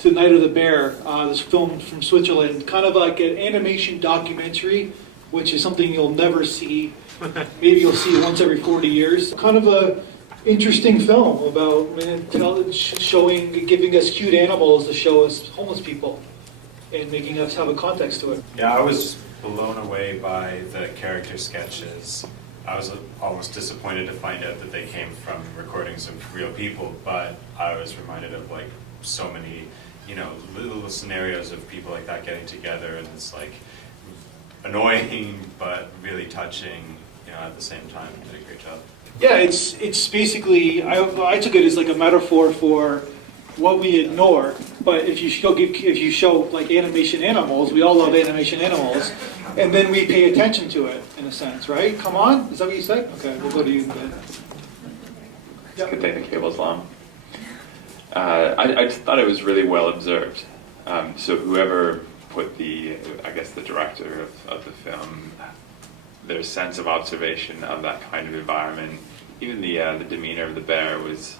to Night of the Bear, this film from Switzerland, kind of like an animation documentary, which is something you'll never see. Maybe you'll see it once every 40 years. Kind of a interesting film about giving us cute animals to show us homeless people and making us have a context to it. Yeah, I was blown away by the character sketches. I was almost disappointed to find out that they came from recordings of real people, but I was reminded of like so many, little scenarios of people like that getting together, and it's like annoying but really touching, at the same time. They did a great job. Yeah, it's basically, I took it as like a metaphor for what we ignore. But if you show like animation animals, we all love animation animals, and then we pay attention to it in a sense, right? Come on, is that what you said? Okay, we'll go to you then. It's good thing the cable's long. I just thought it was really well observed. So whoever put the director of the film, their sense of observation of that kind of environment, even the demeanor of the bear was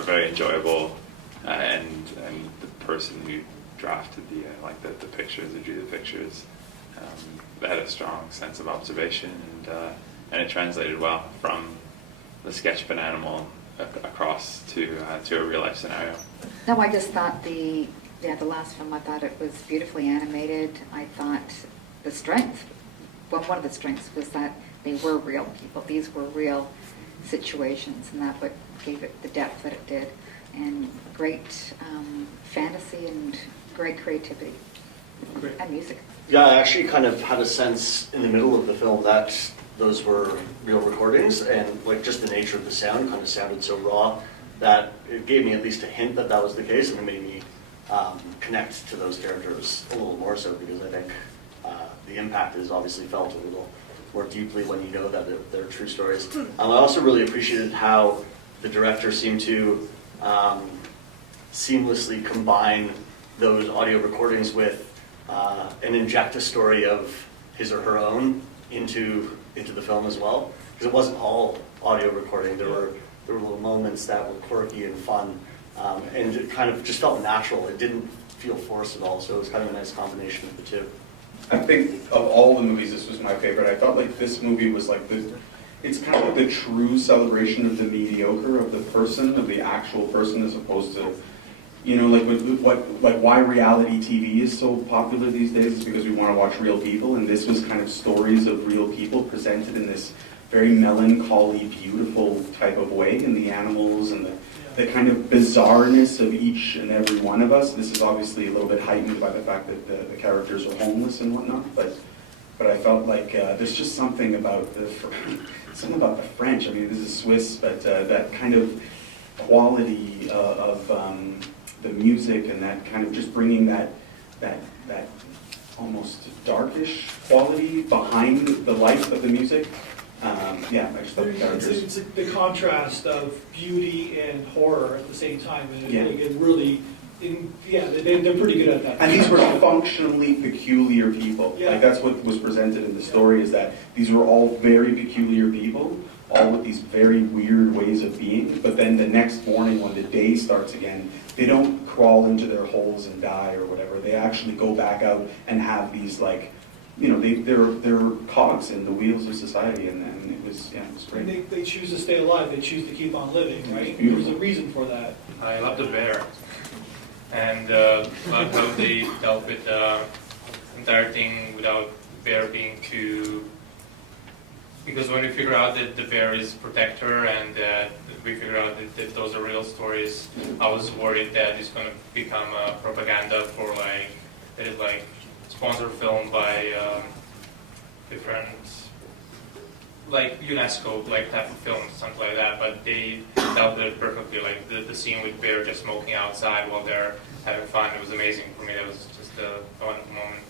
very enjoyable, and the person who drafted the pictures, who drew the pictures, they had a strong sense of observation, and it translated well from the sketch of an animal across to a real life scenario. No, I just thought the last film, I thought it was beautifully animated. I thought the strength, one of the strengths was that they were real people. These were real situations, and that what gave it the depth that it did. And great fantasy and great creativity. Great. And music. Yeah, I actually kind of had a sense in the middle of the film that those were real recordings, and like just the nature of the sound kind of sounded so raw that it gave me at least a hint that that was the case, and it made me connect to those characters a little more so, because I think the impact is obviously felt a little more deeply when you know that they're true stories. I also really appreciated how the director seemed to seamlessly combine those audio recordings with and inject a story of his or her own into the film as well, because it wasn't all audio recording. There were little moments that were quirky and fun, and it kind of just felt natural. It didn't feel forced at all, so it was kind of a nice combination of the two. I think of all the movies, this was my favorite. I felt like this movie was like it's kind of like the true celebration of the mediocre, of the person, of the actual person, as opposed to, why reality TV is so popular these days is because we want to watch real people, and this was kind of stories of real people presented in this very melancholy, beautiful type of way, and the animals and the kind of bizarreness of each and every one of us. This is obviously a little bit heightened by the fact that the characters are homeless and whatnot, but I felt like there's just something about the French. I mean, this is Swiss, but that kind of quality of the music, and that kind of just bringing that almost darkish quality behind the life of the music. I just thought the characters. It's the contrast of beauty and horror at the same time, and Yeah. they're pretty good at that. And these were functionally peculiar people. Yeah. Like that's what was presented in the story, is that these were all very peculiar people, all with these very weird ways of being. But then the next morning, when the day starts again, they don't crawl into their holes and die or whatever. They actually go back out and have these they're cogs in the wheels of society, and it was great. And they choose to stay alive. They choose to keep on living, right? Beautiful. There's a reason for that. I love the bear, and love how they dealt with the entire thing without the bear being too. Because when we figure out that the bear is protector and that we figure out that those are real stories, I was worried that it's going to become a propaganda for sponsored film by different UNESCO type of films, something like that. But they dealt with it perfectly. Like the scene with bear just smoking outside while they're having fun. It was amazing for me. That was just a wonderful moment.